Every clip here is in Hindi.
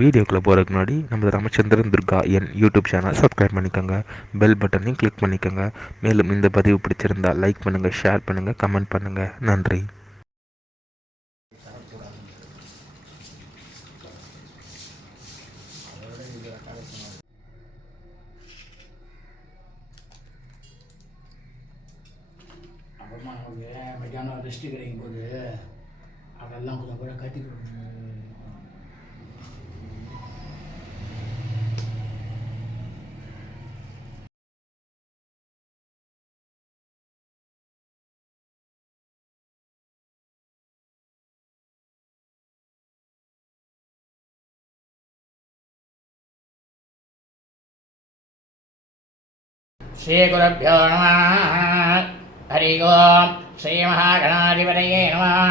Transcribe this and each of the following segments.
வீடியோக்குள்ளே போகிறதுக்கு முன்னாடி நம்ம ராமச்சந்திரன் துர்கா என் யூடியூப் சேனல் சப்ஸ்கிரைப் பண்ணிக்கோங்க, பெல் பட்டனையும் கிளிக் பண்ணிக்கோங்க. மேலும் இந்த பதிவு பிடிச்சிருந்தால் லைக் பண்ணுங்கள், ஷேர் பண்ணுங்கள், கமெண்ட் பண்ணுங்கள். நன்றி. அப்புறமா நமக்கு மத்தியானம் ரெஸ்ட்டு கிடைக்கும் போது அதெல்லாம் கொஞ்சம் கூட கற்றுக்க श्रीगुरुभ्यो नमः. हरि ओम. श्री महागणाधिपतये नमः.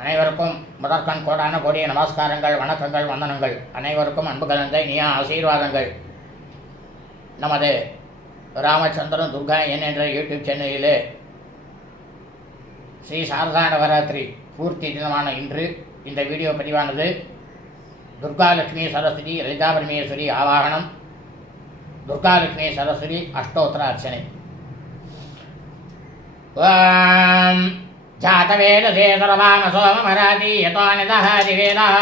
அனைவருக்கும் முதற்கண் கோடான கோடிய நமஸ்காரங்கள், வணக்கங்கள், வந்தனங்கள். அனைவருக்கும் அன்பு கலந்த இனிய ஆசீர்வாதங்கள். நமது ராமச்சந்திரன் துர்கா என் என்ற யூடியூப் சேனலிலே ஸ்ரீ சாரதா நவராத்திரி பூர்த்தி தினமான இன்று இந்த வீடியோ பதிவானது துர்கா லட்சுமி சரஸ்வதி லலிதா பரமேஸ்வரி ஆவாகனம், दुर्गा लक्ष्मी सरस्वती अष्टोत्तर अर्चने. ओम जातवेदसे सर्वाम सोममराति यतोनितः दिवेदः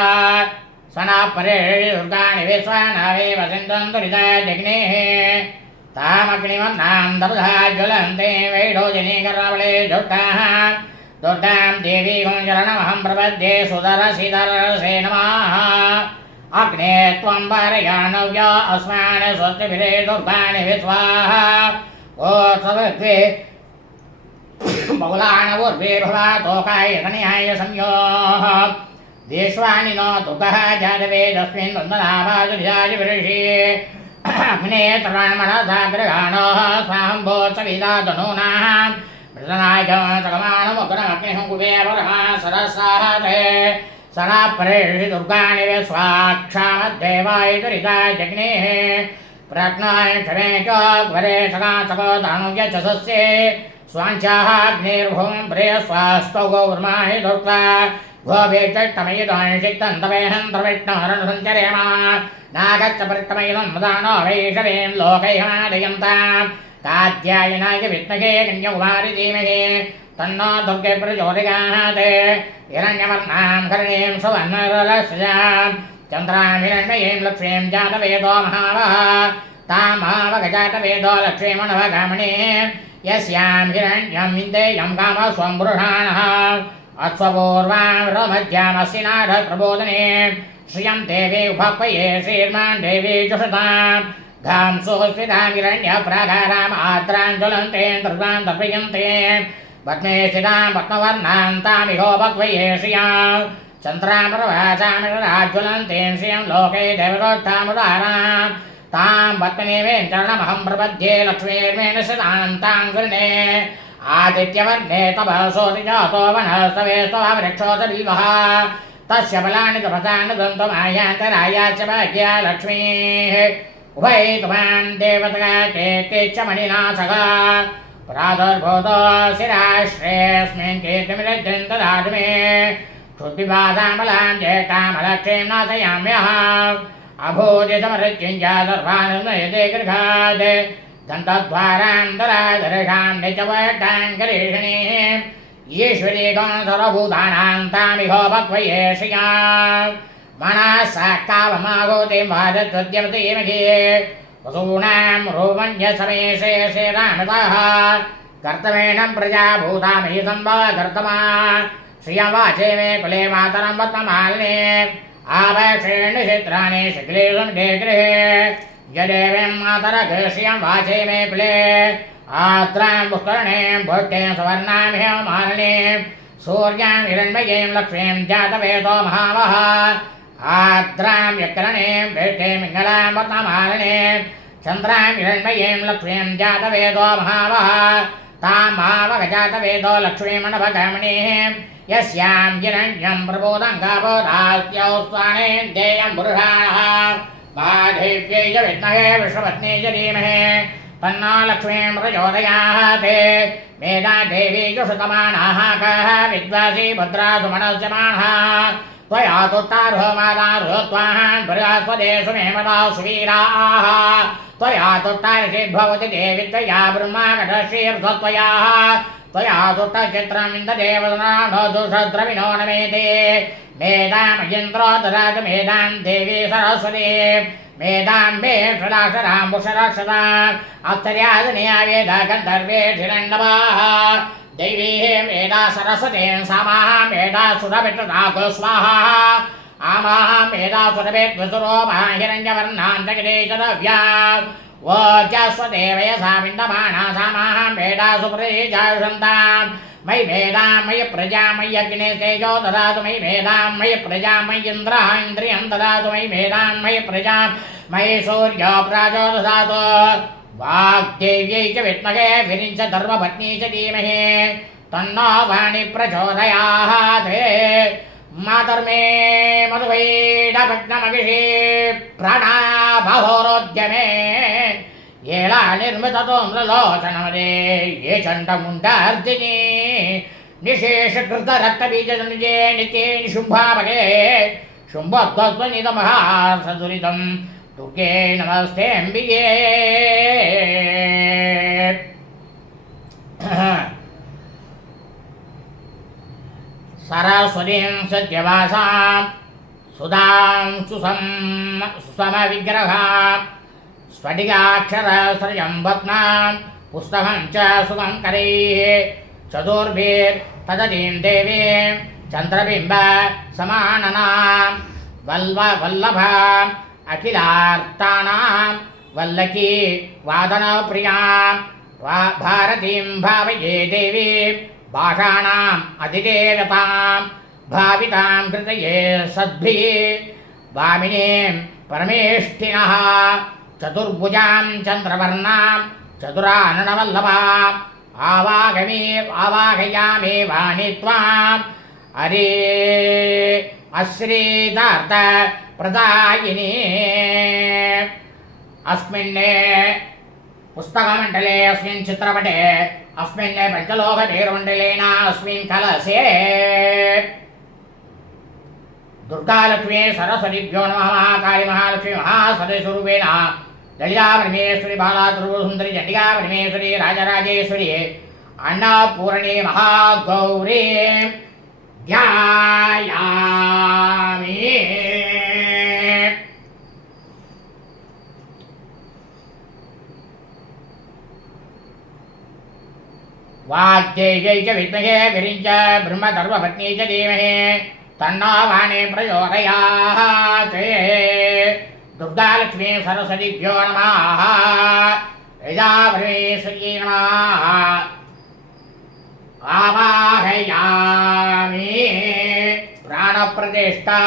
सनापरे दुर्गाणि विश्वानावे वसिन्दं दुरिताजग्नेः तामग्निमन्नां दर्धा ज्वलन्ते वैढोजने कर्णवले जुष्टाः दुर्गां देवीं शरणमहं प्रपद्ये सुदरसिदरसे नमः. अग्ने त्वं वारयाणव्या अस्मान् स्वस्तिभिरे दुर्गाणि विश्वाहा ओत्सवत्वे बहुलाणवोर्भिर्भवातोकाय तनयाय संयोः देश्वानि नो दुःखः जातवेदस्मिन् वन्दनाभाजुर्याजिभिर्षि अग्ने तरणमनसाग्रगाणोः स्वाहम्भोत्सविदातनूनाः मृतनाय सकमानमुग्रमग्निः कुबे वरः सरसाहते सनापरे दुर्गाणि विश्वाक्षामद्देवाय दुरिता जग्नेः प्रज्ञाय क्षमे च घरे सका सको दानुव्यचसस्ये स्वाञ्चाः अग्निर्भूं प्रिय स्वास्तौ गौर्माहि दुर्गा गोभीचष्टमयिदंशिक्तन्तवेहं प्रविष्णुहरणसञ्चरेम नागच्च परिष्टमयिदं मदानो वैषवें लोकैमादयन्तां कात्यायनाय विद्महे कन्यकुमारि धीमहि तन्नो दुर्गे प्रचोदयात्. हिरण्यवर्णां हरिणीं सुवर्णरलस्यां चन्द्रां हिरण्मयीं लक्ष्मीं जातवेदो महावः तां महावगजातवेदो लक्ष्मीमणवगामिनीं यस्यां हिरण्यं विन्देयं कामस्वं पुरुषाणः अश्वपूर्वां रोमध्यामस्यनाथ प्रबोधने श्रियं देवी उपक्वये श्रीर्मां देवी जुषतां घां सुस्थितां हिरण्यप्राकाराम् आद्रां ज्वलन्ते दुर्गां तर्पयन्ते पद्मे स्थितां पद्मवर्णां तामिहोपक्वये श्रियां चन्द्रां प्रभासामिराज्वलन्तीं श्रियं लोके देवगोष्ठामुदारां तां पद्मनेवें चरणमहं प्रपद्ये लक्ष्मीर्मेण शतां तां कृणे आदित्यवर्णे तपसोऽतिजातो वनस्तवेस्तवावृक्षोऽतबिल्वः तस्य फलानि तपसानि दन्तमायान्तरायाश्च भाग्या लक्ष्मीः उभयत्वां देवतका केच्च मणिनाथः प्रादुर्भूतो शिराश्रेऽस्मिन् कीर्तिमिदं ददातु मे क्षुद्विभासामलां ज्येष्ठामलक्ष्मीं नाशयाम्यहम् अभूतिसमृत्युञ्च सर्वान् नयते गृहात् दन्तद्वारां दरादर्शां निचवटां करीषणीं ईश्वरीकं सर्वभूतानां तामिहोपक्वये श्रियां मनः साक्षावमाभूतिं वादत्वद्यमतीमहि वसूनां रोमण्यसमेशेषे रामतः कर्तमेनं प्रजाभूतामहि संवाकर्तमा श्रियं वाचे मे कुले मातरं पद्ममालिने आभक्षेण्यचित्राणि शिखिलेषु गृहे यदेवीं मातरः श्रियं वाचे मे कुले आद्रां पुष्करणीं भुष्टीं सुवर्णां हेममालिनीं सूर्यां हिरण्मयीं लक्ष्मीं जातवेदो महावः आद्रां व्यकरणीं भीष्टीं पिङ्गलां पद्ममालिनीं चन्द्रां हिरण्मयीं लक्ष्मीं जातवेदो महावः तां महावगजातवेदो लक्ष्मीमणवगामिनीं यस्यां हिरण्यं प्रबोधं गावोदास्त्यौ स्वाने देयं पुरुषाणः महादेव्यै च विद्महे विष्णुपत्न्यै च धीमहि तन्नो लक्ष्मीं प्रचोदयात्. मेधा देवी जुषतमानाः कः विद्वासी भद्रा सुमनस्यमानः त्वया तुष्टार्हो मातार्हो त्वान् बृहस्पतेषु मे मदा सुवीराः त्वया तुष्टार्षिद्भवति देवि त्वया ब्रह्मा घटश्रीर्ध्वत्वया त्वया तुष्टचित्रम् इन्द्रदेवतनानो दुषद्रविणो नमेते मेदामयिन्द्रो ददातु मेदां देवी सरस्वती मेदां मे षडाक्षरां पुषराक्षराम् अप्सर्यादिन्या वेद गन्धर्वेऽधिरण्डवाः दैवीं वेदा सरस्वतीं सामाः वेदा सुरभित्रदाकुल स्वाहा आमाः वेदा सुरभिद्विसुरो हिरण्यवर्णान्तकिरे च दव्या वोचस्वदेवयसा विन्दमाना सामाः वेदा सुप्रजायुषन्ताम् मयि वेदां मयि प्रजा मयि अग्निस्तेजो ददातु मयि वेदां मयि प्रजा मयि इन्द्रः इन्द्रियं ददातु मयि वेदां मयि प्रजा मयि सूर्यो प्राजो ददातु वाग्देव्यै च विद्महे विरिञ्च धर्मपत्नी च धीमहि तन्नो वाणी प्रचोदयात् मातर्मे मधुवैडभग्नमगिषे प्राणाबहोरोद्यमे येला निर्मिततोम्रलोचनमदे ये चण्डमुण्डार्दिनी निशेषकृतरक्तबीजनिजे नित्ये निशुम्भाभगे शुम्भोद्वत्वनितमहासदुरितं दुर्गे नमस्ते अम्बिके सरस्वतीं सत्यवासां सुधां सुसमविग्रहां स्फटिकाक्षरस्रजं भग्नां पुस्तकं च सुखं करैः चतुर्भिर्तदतीं देवीं चन्द्रबिम्ब समाननां वल्लभाम् अखिलार्तानां वल्लकी वादनप्रियां भारतीं भावये देवीं भाषाणाम् अधिदेवतां भावितां कृतये सद्भिः वामिनीं परमेष्ठिनः चतुर्भुजां चन्द्रवर्णां चतुराननवल्लभाम् आवाहयामि वाणि त्वां हरे अश्रीतार्थ प्रदायिनी अस्मिन् पुस्तकमण्डले अस्मिन् चित्रपटे अस्मिन् पञ्चलोहभैरवमण्डलेन अस्मिन् कलशे दुर्गालक्ष्मी सरस्वतीभ्यो नमः काली महालक्ष्मी महासरस्वरूपेण ललिता परमेश्वरी बाला त्रिपुरसुन्दरी चण्डिका परमेश्वरी राजराजेश्वरी अन्नपूर्णी महागौरी ध्यायामि वाग्देव्यै च विद्महे विरिञ्च ब्रह्मधर्मपत्नी च धीमहि तन्नो वाणी प्रचोदयात् दुर्गालक्ष्मी सरस्वतीभ्यो नमः यजापरमेश्वर्यै नमः आवाहयामि प्राणप्रतिष्ठा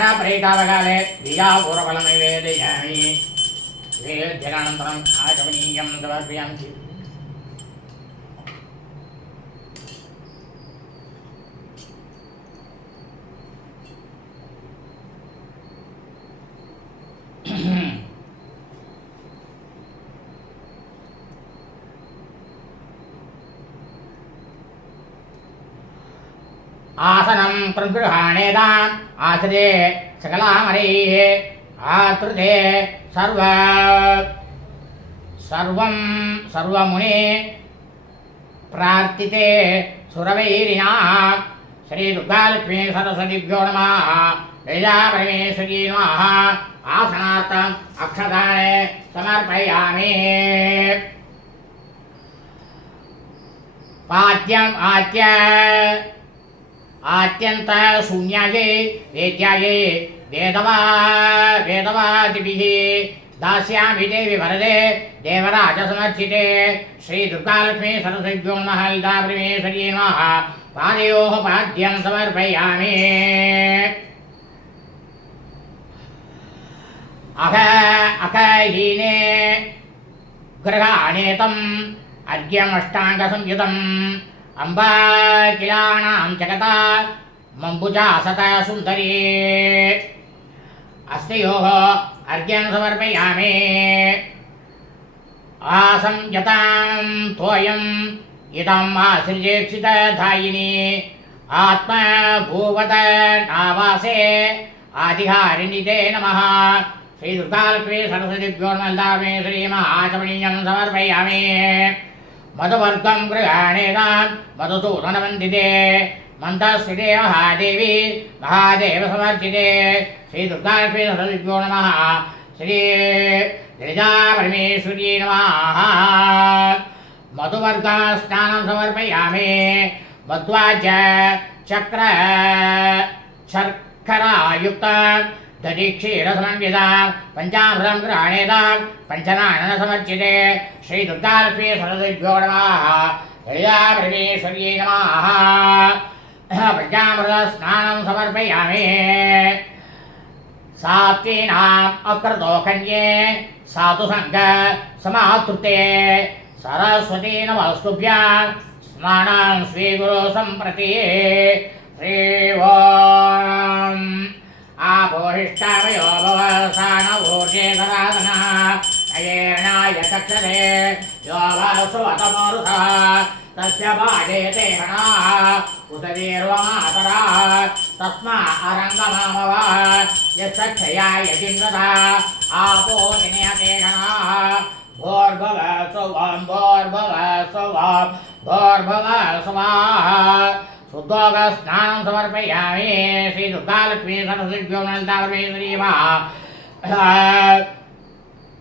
स्नानपरितापकाले बीजापूर्वफलं निवेदयामि वेद्यनानन्तरम् आचमनीयं समर्पयामि आसनं प्रगृहाणेदाम् आश्रिते सकलामरैः आतृते सर्वमुने प्रार्थिते सुरवैरिणा श्रीदुर्गालक्ष्मी सरस्वतीभ्यो नमः ललितापरमेश्वरी नमः आसनार्थम् अक्षतानि समर्पयामि पाद्यम् आत्यंत शून्याये वेद्याये वेदवादिभिः दास्यामि देवी वरदे देवराज समर्चिते श्री दुर्गालक्ष्मी सरस्वतीभ्यो नमः ललितापरमेश्वरी नमः पादयोः पाद्यं समर्पयामि अखहीने गृहाणेतम् अर्घ्यमष्टाङ्गसंयुतम् अम्बाकिलानां जगता मम्बुजा सता सुन्दरी अस्योः अर्घ्यं समर्पयामि आसंयतां तोयम् इदम् आश्रियेक्षितधायिनी आत्मभूवत नावासे आदिहारिणि ते नमः श्री दुर्गालक्ष्मी सरस्वतीभ्यो नमः ललितापरमेश्वरी महाचमनीयं समर्पयामि मधुवर्गं गृहाणेदाम् मधुसूदनवन्दिते मन्दस्मिते महादेवी महादेव समर्चिते श्री दुर्गालक्ष्मी सरस्वतीभ्यो नमः श्री ललितापरमेश्वरी नमः मधुवर्ग स्नानं समर्पयामि मध्वाज चक्र शर्करायुक्त दधिक्षीरसमन्वितां पंचामृतं गृहाणेदाम् पंचनानन समर्चिते श्री दुर्गालक्ष्मी सरस्वतीभ्यो नमः ललितापरमेश्वरी नमः पंचामृत स्नानं समर्पयामि सात्वीनाम् अकृतो कन्ये साधुसङ्ग समातृते सरस्वती नमस्तुभ्यां स्नानं स्वीकुरु सम्प्रति श्री ओम् आपोहिष्टामयो भव सानवोर्जे सराधनः अयेणाय चक्षते यो वासुवतमोरुधः तस्य पादे ते हणाः उदवीर्वमातरः तस्मा अरङ्गमामव यक्षयाय जिन्वतः आपो दिनयते हणाः भोर्भव सुवं भोर्भव सुवं भोर्भव स्वाहा शुद्धोग स्नानं समर्पयामि श्री दुर्गालक्ष्मी सरस्वतीभ्यो नमः ललितापरमेश्वरी नमः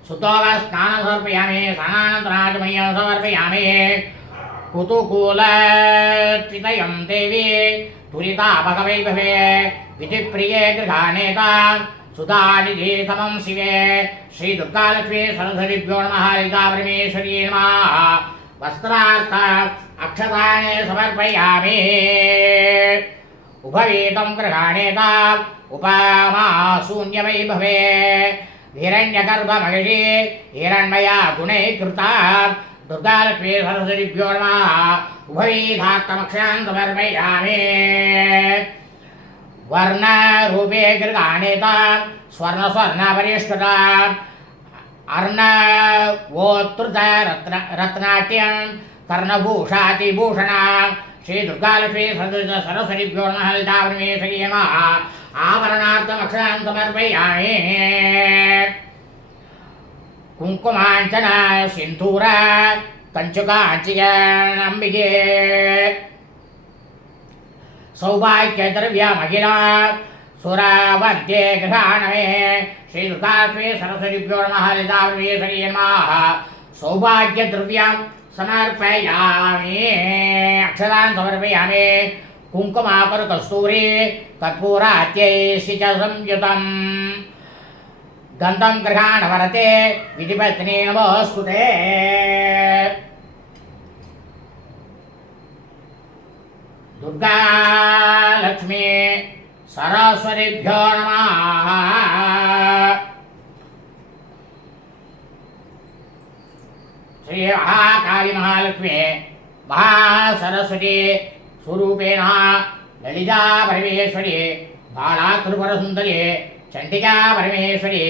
शुद्धोग स्नानं समर्पयामि स्नानानन्तराचमनीयं समर्पयामि कुतूहूलत्वितयं देवी तुरितापकवैभवे विधिप्रिये गृहाणेताम् सुधानिधि समं शिवे श्री दुर्गालक्ष्मी सरस्वतीभ्यो नमः ललितापरमेश्वरी नमः वस्त्रार्थ अक्षतानि समर्पयामि उभवीतं गृहाणेताम् उपमा शून्यवैभवे हिरण्यगर्भमहिषी हिरण्मया गुणैः कृता दुर्गालक्ष्मी सरस्वतीभ्यो नमः उभवीधार्थमक्षान् समर्पयामि वर्णरूपे गृहाणेताम् स्वर्णपरिष्कृताम् अर्णवोत्तृत रत्नाट्यं कर्णभूषातिभूषणा श्री दुर्गालक्ष्मी सरस्वतीभ्यो नमः ललितापरमेश्वरी नमः आवरणार्थमक्षरान् समर्पयामि कुङ्कुमाञ्चन सिन्धूर कञ्चुकाञ्चिकाम्बिके सौभाग्यद्रव्यमहिला सुरावन्ते गृहाणवे श्री दुर्गालक्ष्मी सरस्वतीभ्यो नमः ललितापरमेश्वरी नमः सौभाग्यद्रव्यं समर्पयामि अक्षरान् समर्पयामि कुङ्कुमाकर कस्तूरी कर्पूरात्यैश्च संयुतं गन्धं गृहाण वरते विधिपत्नी नमोऽस्तुते दुर्गालक्ष्मी सरस्वतीभ्यो नमः। श्री महाकाली महालक्ष्मी महासरस्वती स्वरूपेण ललिता परमेश्वरी बाला त्रिपुर सुंदरी चंडिका परमेश्वरी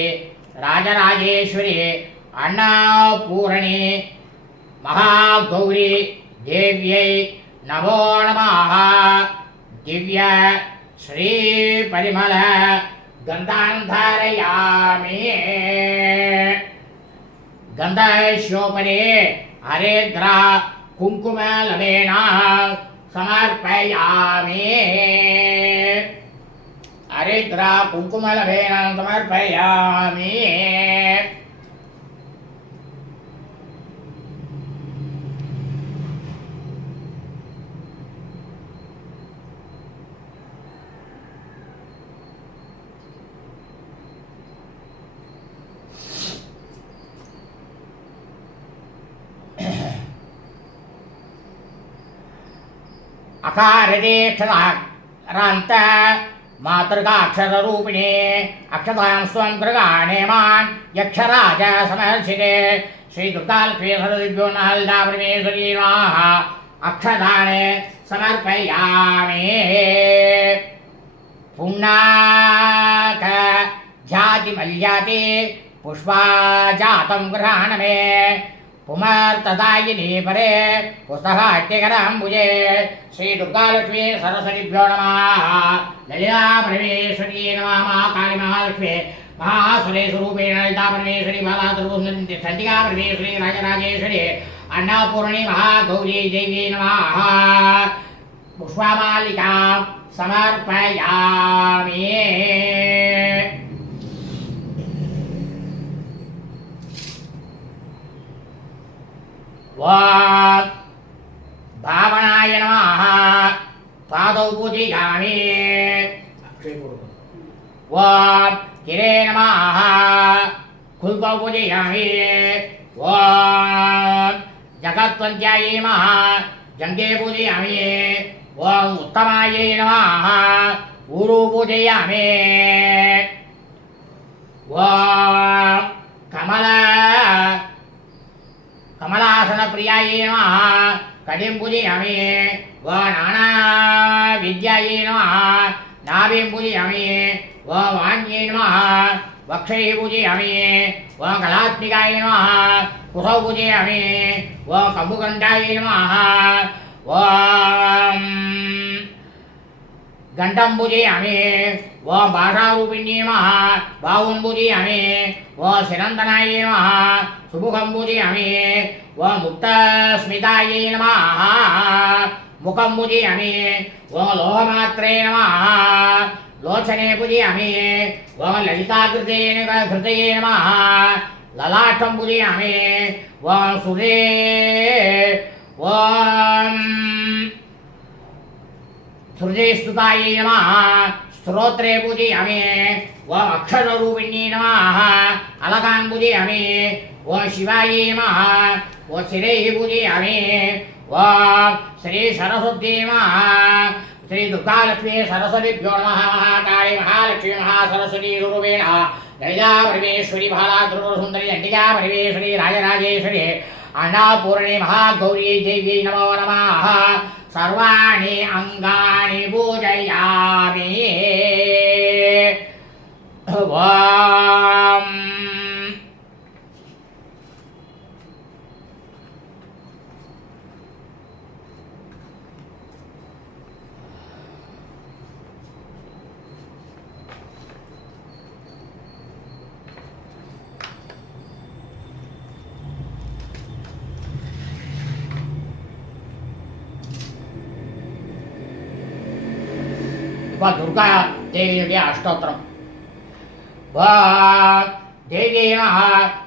राजराजेश्वरी अन्नपूर्णी महागौरी देव्यै नमो नमः। दिव्य श्री परिमल गंधांधारयामि। गंधस्योपरि हरिद्रा कुंकुम लवेन समर्पयामि। हरिद्रा कुंकुम लवेन समर्पयामि। अकारदेक्षरान्त मातृकाक्षररूपिणे अक्षतां स्वं गृगाणेमान् यक्षराज समर्चिते श्रीदुर्गालक्ष्मी सरस्वतीभ्यो नमः ललिता परमेश्वरी नमः। अक्षतानि समर्पयामि। पुण्णाक जातिमल्याति पुष्पाजातं गृहाण मे पुमर्तदायिनी परे पुस्तकाट्यकराम्बुजे श्री दुर्गालक्ष्मी सरस्वतीभ्यो नमः ललिता परमेश्वरी नमः। महाकाली महालक्ष्मी महासुरे स्वरूपेण ललिता परमेश्वरी बाला त्रिपुर चंडिका परमेश्वरी राजराजेश्वरी अन्नपूर्णी महागौरी देवी नमः। पुष्पमालिका समर्पयामि। वां भावनाय नमः। पादौ पूजयामि। वां किरे नमः। कुल्पौ पूजयामि। वां जगत्वन्त्यायै नमः। जङ्गे पूजयामि। वां उत्तमायै नमः। ऊरु पूजयामि। वां कमलासन प्रियायै नमः। कटिं पूजयामि। वा नाना विद्यायै नमः। नाभिं पूजयामि। वा वाण्यै नमः। वक्षैः पूजयामि। वा कलात्मिकायै नमः। कुशौ पूजयामि। वा कम्बुकण्ठायै नमः। वा घण्टं पूजयामि। वा भाषारूपिण्यै नमः। बाहुं पूजयामि। वा शिरन्दनायै नमः। सुमुखं पूजयामि। वा मुक्तस्मितायै नमः। मुखं पूजयामि। वा लोहमात्रे नमः। लोचने पूजयामि। वा ललिताकृतेन घृतये नमः। ललाटं पूजयामि। वा सुरे हृदयस्तुतायै नमः। स्तोत्रे पूजयामि। वा अक्षररूपिण्यै नमः। अलकान् पूजयामि। वा शिवायै नमः। वा शिरैः पूजयामि। वा श्री सरस्वती नमः। श्री दुर्गालक्ष्मी सरस्वतीभ्यो नमः। महाकाली महालक्ष्मी महासरस्वती स्वरूपेण ललिता परमेश्वरी बाला त्रिपुर सुंदरी चंडिका परमेश्वरी राजराजेश्वरी अन्नपूर्णी महागौरी देवी नमो नमः। सर्वाणि अंगानि पूजयामि। वां दुर्गा देवी अष्टोत्तरम। देवी नमः।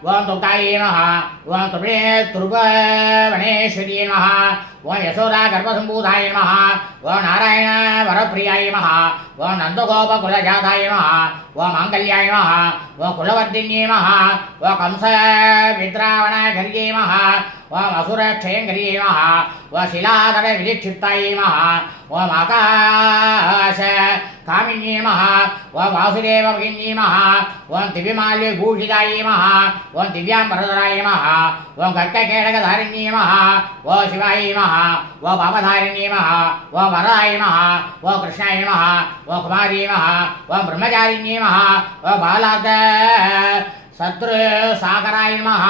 वा दुर्गायै नमः। वा त्रिभुवनेश्वरी नमः। वा यशोदा गर्भसम्भूताय नमः। वा नारायण वरप्रियाय नमः। वा नन्दगोपकुलजाताय नमः। वा माङ्गल्याय नमः। वा कुलवर्धिन्यै नमः। वा कंस विद्रावणघर्यै नमः। ओम असुरक्षयङ्करी नमः ओम शिलाधरविधिक्षिप्तायै नमः ओम आकाश कामिन्यै नमः ओम वासुदेवभगिन्यै नमः ओम दिव्यमाल्यभूषितायै नमः ओम दिव्याम्बरधरायै नमः ओम खड्गकेटकधारिण्यै नमः ओम शिवायै नमः ओम पापधारिण्यै नमः ओम वरदायै नमः ओम कृष्णाय नमः ओम कुमार्यै नमः ओम ब्रह्मचारिण्यै नमः ओम बालाद शत्रु सागराय नमः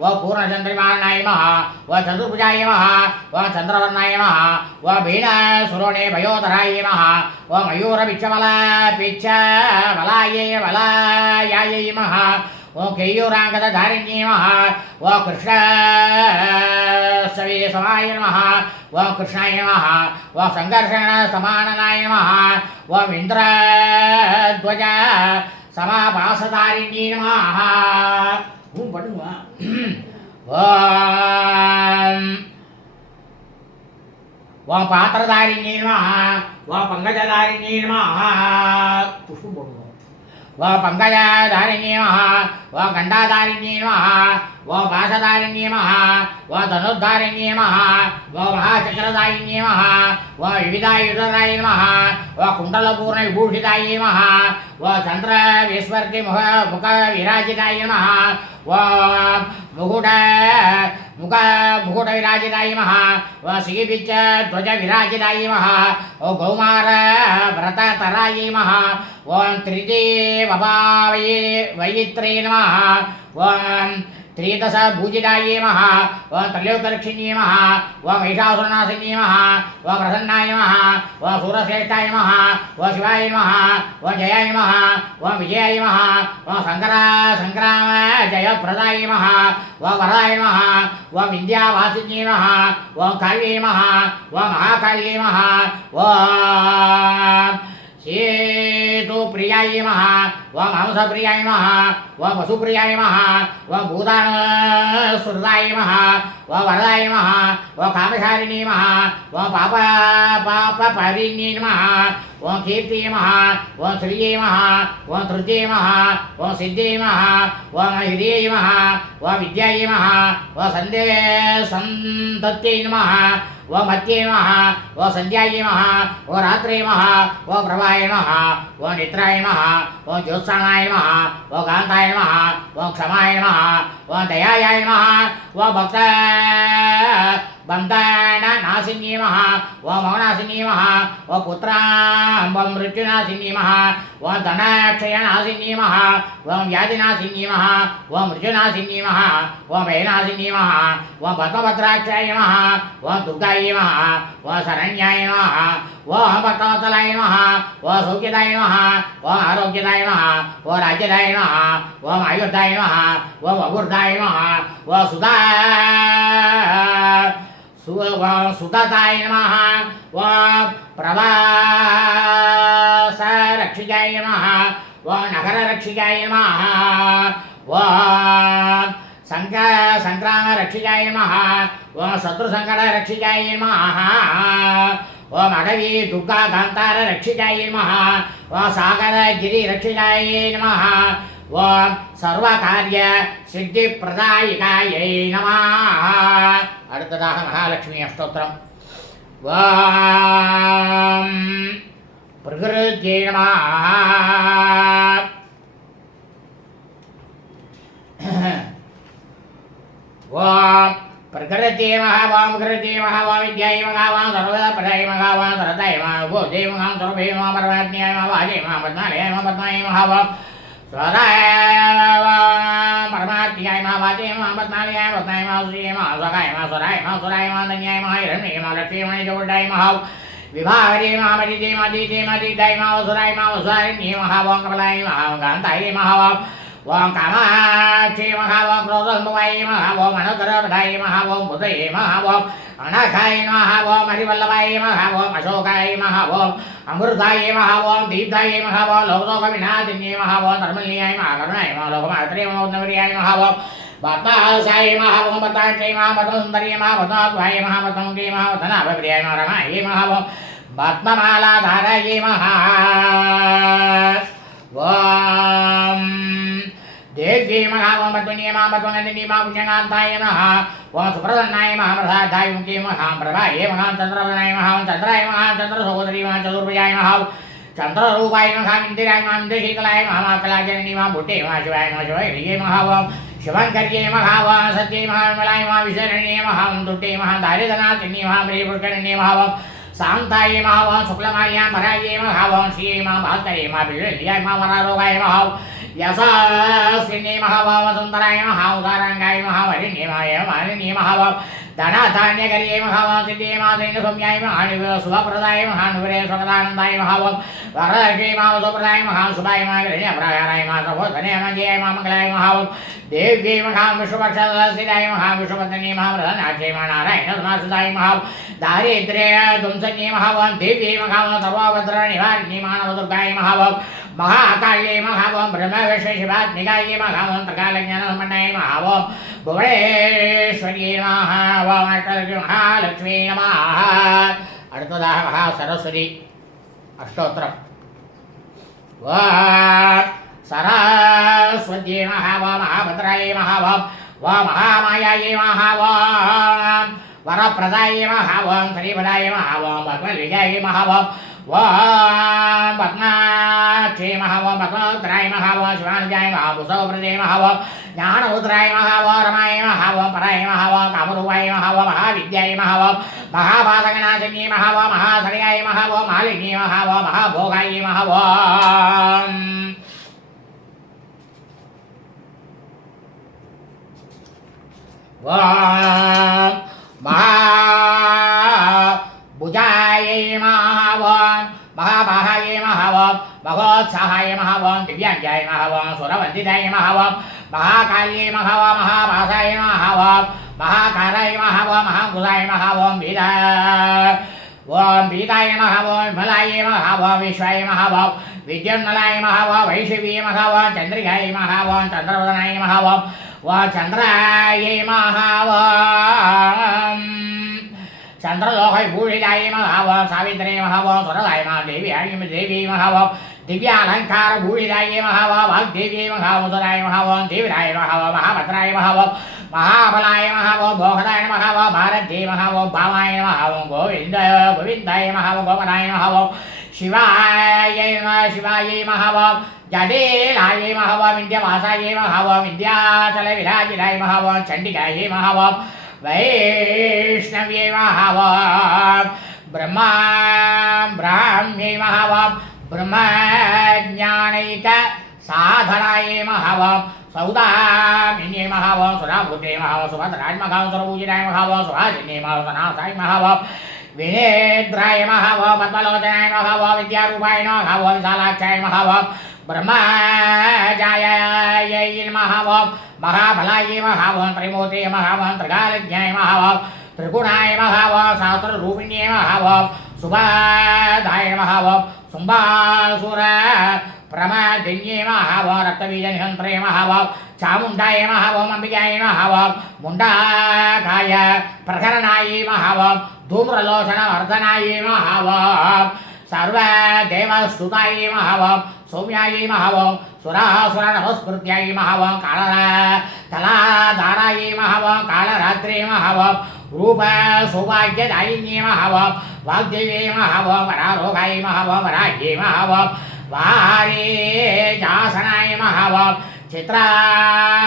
व पूर्णचंद्रिमानाय नमः व चतुर्भुजाय नमः व चंद्रवर्णाय नमः व भीनासुरोणे भयोधराय नमः व मयूरपिच्छवला पिच्छवलाय वलायाय नमः व केयूराङ्गदधारिण्यै नमः व कृष्णसविसमाय नमः व कृष्णाय नमः व संघर्षणसमाननाय नमः व इन्द्रध्वज समापासधारिण्यै नमः பண்ணுவா ஓம் பாத்திரதாரிண்யை நமः ஓம் பங்கஜதாரிண்யை நமः புஷ்பம் போடுவோம் ஓம் பங்கஜதாரிண்யை நமः ஓம் கண்டாதாரிண்யை நமः ஓம் பாசதாரிண்யை நமः ஓம் தனுர்தாரிண்யை நமः ஓம் மகாச்சக்கரதாரிண்யை நமः ஓம் விவிதாயுதராய நமः ஓம் குண்டலபூர்ண விபூஷிதாய நமः ஓம் சந்திர விஸ்வர்த்தி முக விராஜிதாய நமः ஓம் मुकुट विराजिताय नमः व श्रीपिच्च ध्वज विराजिताय नमः ओ गौमार व्रततराय नमः ओम त्रिदेवभावयित्रे नमः ओम त्रिदश भूजिताय नमः ओम त्रयोदर्शिन्ये नमः ओम महिषासुरनाशिन्ये नमः ओम प्रसन्नाय नमः ओम सूरश्रेष्ठाय नमः ओम शिवाय नमः ओम जयाय नमः ओम विजयाय नमः ओम संग्राम जयप्रदाय नमः ओम वराय नमः ओम विद्यावासिन्ये नमः ओम काव्ये नमः ओम महाकाल्ये नमः ओम सेतु प्रियाय नमः ओम हंसप्रियाय नमः ओम वसुप्रियाय नमः ओम भूतानसुहृदाय नमः ओम वरदाय नमः ओम कामचारिणे नमः ओम पापपरिण्ये नमः ओम कीर्ति नमः ओम श्रिये नमः ओम तृतीये नमः ओम सिद्धे नमः ओम हिरिये नमः ओम विद्याय नमः ओम संतत्यै नमः ओम मत्ये नमः ओम संध्याय नमः ओम रात्रे नमः ओम प्रभाय नमः ओम निद्राय नमः ओम ज्योत्सानाय नमः ओम कान्ताय नमः ओम क्षमाय नमः ओम दयाय नमः ओम भक्त बन्धननाशिन्ये नमः ओम मौनाशिन्ये नमः ओम पुत्रामृत्युनाशिन्ये नमः ओम धनक्षयनाशिन्ये नमः ओम व्याधिनाशिन्ये नमः ओम मृत्युनाशिन्ये नमः ओम भयनाशिन्ये नमः ओम पद्मभद्राक्षाय नमः ओम दुर्गाय नमः ओम शरण्याय नमः ओम भक्तवत्सलाय नमः ओम सौख्यदाय नमः ओम आरोग्यदाय नमः ओम राज्यदाय नमः ओम आयुर्दाय नमः ओम अभुर्दाय नमः ओम सुतताय नमः ओम प्रवासरक्षिकाय नमः ओम नगररक्षिकाय नमः ओम संग्रामरक्षिकाय नमः ओम शत्रुसङ्कटरक्षिकाय नमः ओम अडवी दुर्गा गान्तार रक्षिकाय नमः ओम सागरगिरिरक्षिकाय नमः ओम सर्वकार्य सिद्धिप्रदायिकायै नमः அடுத்ததாக மகாலட்சுமி அஷ்டோத்திரம் ஓம் பிரகிருத்யை நமः ஓம் प्रकृति महावाम कृति महावा विद्याय महावाम सर्वदा प्रदाय महावाम सरदाय महाभूते महाम सर्वे महापरमात्म्याय महावाजे महापद्मालयाय महापद्माय महावाम स्वराय परमात्म्याय महावाजे महापद्मालयाय पद्माय महासुये महासगाय महासुराय महासुराय महाधन्याय महाहिरण्ये महालक्ष्मी महाजोडाय महाव विभावरे महामदिते मदिते मदिदाय महासुराय महासुराय महावाम कमलाय महागान्ताय महावाम ओम कामाक्षी महावोम क्रोधसंभवाय महावोम अनुग्रहप्रदाय महावोम बुधये महावोम अनघाय महावोम हरिवल्लभाय महावोम अशोकाय महावोम अमृताय महावोम दीप्ताय महावोम लोकविनाशिन्ये महावोम धर्मल्याय महाकरुणाय महालोकमात्रे महावोन्नवर्याय महावोम पद्मासाय महावोम पद्माक्षी महापद्मसुन्दर्ये महापद्माभ्याय महापद्ममुखे महापद्मनाभप्रियाय महारमाय महावोम पद्ममालाधाराय महा ओम देवी महावोम पद्मे मा पद्मनन्दिनी मा पुण्यकान्ताय नमः ओम सुप्रसन्नाय महाप्रसादाय मुखे महा प्रभाये महा चंद्रवदनाय महा चंद्राय महा चंद्र सहोदरी महा चतुर्भुजाय महा चंद्ररूपाय महा इंदिराय महा इंद्रशीतलाय महा कलाजननी महा भुट्टे महा शिवाय महा शिवाय ह्रिये महा ओम शिवंकर्ये महा ओम सत्ये महा विमलाय महा विशरण्ये महा दुट्टे महा दारिदनाथिन्ये महा प्रियपुष्करण्ये महा ओम शांताये महा ओम शुक्लमाल्यां भराये महा ओम श्रिये महा भास्करे महा बिल्ल्याय महा वरारोगाय महा यशस्विने महा ओम सुंदराय महा उदारंगाय महा वरिण्ये महा मालिन्ये महा ओम धनाधान्यकर्ये महा ओम सिद्धये महा सौम्याय महा शुभप्रदाय महा नुरे सुखदानन्दाय महा ओम वरदे महा सुप्रदाय महा शुभाय महा गृह्यप्रायाय महा प्रबोधने मजये महा मंगलाय महा ओम देव्ये महा विश्वपक्षस्थिताय महा विश्वपत्नी महा प्रधानाक्षे महा नारायण समासुदाय महा दारिद्र्य ध्वंसन्ये महा ओम देव्ये महा सर्वभद्र निवारिणी महा नवदुर्गाय महा ओम महाकाल्ये महा ओम ब्रह्म विष्णु शिवात्मिकाये महा ओम त्रिकालज्ञानसम्पन्नाय महा ओम भुवनेश्वर्ये महा ओम महालक्ष्मी नमः அடுத்ததாக மகா சரஸ்வதி அஷ்டோத்திரம் सरस्वत्यै महा ओम महाभद्रायै महा ओम महामायायै महा ओम वरप्रदायै महा ओम श्रीपदायै महा ओम पद्मविजयायै महा ओम पद्माक्षे महा ओम पद्मोत्तराय महा ओम शिवानुजाय महा भूसौप्रदे महा ओम ज्ञानोत्तराय महा ओम रमाय महा ओम पराय महा ओम कामरूपाय महा ओम महाविद्याय महा ओम महापादकनाशिन्ये महा ओम महासर्याय महा ओम मालिन्ये महा ओम महाभोगाय महा ओम महाभुजायै महा ओम महाबाहायै महा ओम महोत्साहाय महा ओम दिव्यांगाय महा ओम सुरवन्दिताय महा ओम महाकाल्ये महा ओम महाभासाय महा ओम महाकाराय महा ओम महाकुलाय महा ओम बीताय महा ओम विमलाय महा ओम विश्वाय महा ओम विद्युन्मलाय महा ओम वैशिव्ये महा ओम चंद्रिकाय महा ओम चंद्रवदनाय महा ओम चंद्रायै महा ओम चंद्रलोकाय भूषिताय महा ओम सावित्रे महा ओम सुरलाय महा देवी महा ओम दिव्यालंकार भूषिताय महा ओम वाग्देवी महा ओम सुराय महा ओम देवीराय महा ओम महाभद्राय महा ओम महाबलाय महा ओम भोगदाय महा ओम भारद्ये महा ओम भावाय महा ओम गोविंदाय महा ओम गोपदाय महा ओम शिवाय महा ओम जडेलाय महा ओम विद्यावासाय महा ओम विद्याचल विराजिताय महा ओम चंडिकाय महा ओम वैष्णव्ये महा ओम ब्राह्म्ये महा ओम ब्रह्मज्ञानैक साधनाय महा ओम सौदामिन्ये महा ओम सुराभूते महा ओम सुभद्राय महा ओम सुरपूजिताय महा ओम सुहासिन्ये महा ओम सनासाय महा ओम विनेद्राय महा ओम पद्मलोचनाय महा ओम विद्यारूपाय महा ओम विशालाक्षाय महा ओम ब्रह्मजायै महा ओम महाबलाय महा ओम त्रिमूर्ते महा ओम त्रिकालज्ञाय महा ओम त्रिगुणाय महा ओम सहस्ररूपिण्ये महा ओम सुभादाय महा ओम शुम्भासुर प्रमदिन्ये महा ओम रक्तबीजनिहन्त्रे महा ओम चामुण्डाय महा ओम अम्बिकाय महा ओम मुण्डाकाय प्रकरणाय महा ओम धूम्रलोचनवर्धनाय महा ओम सर्वदेवस्तुताय महा ओम सौम्याय महा ओम सुरासुर नमस्कृत्याय महा ओम कालतलाधाराय महा ओम कालरात्रे महा ओम रूप सौभाग्यदायिन्ये महा ओम वाग्देवे महा ओम वरारोगाय महा ओम वराह्ये महा ओम वारेजासनाय महा ओम चित्रांबराय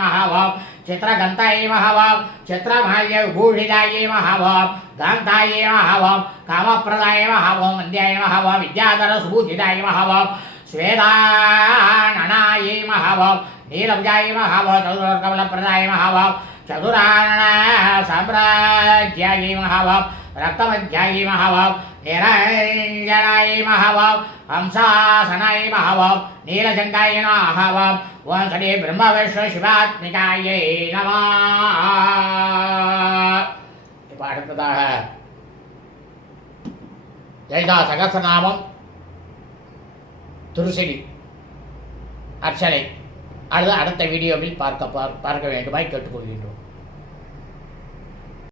महा ओम चित्रगन्ताय महा ओम चित्रमाल्य विभूषिताय महा ओम गान्ताय महा ओम कामप्रदाय महा ओम वन्द्याय महा ओम विद्याधर सुभूषिताय महा ओम श्वेताननाय महा ओम नीलभुजाय महा ओम चतुर्कमलप्रदाय महा ओम चतुरानन साम्राज्याय महा ओम रक्तमध्याय महा ओम निरञ्जनाय महा ओम हंसासनाय महा ओम नीलजङ्गाय महा ओम ओम श्री ब्रह्म विष्णु शिवात्मिकाय नमः இப்போ அடுத்ததாக லலிதா சகஸ்ரநாமம் துருசிடி அர்ச்சனை அடுத்த வீடியோவில் பார்க்க வேண்டுமாய் கேட்டுக்கொள்கின்றோம்.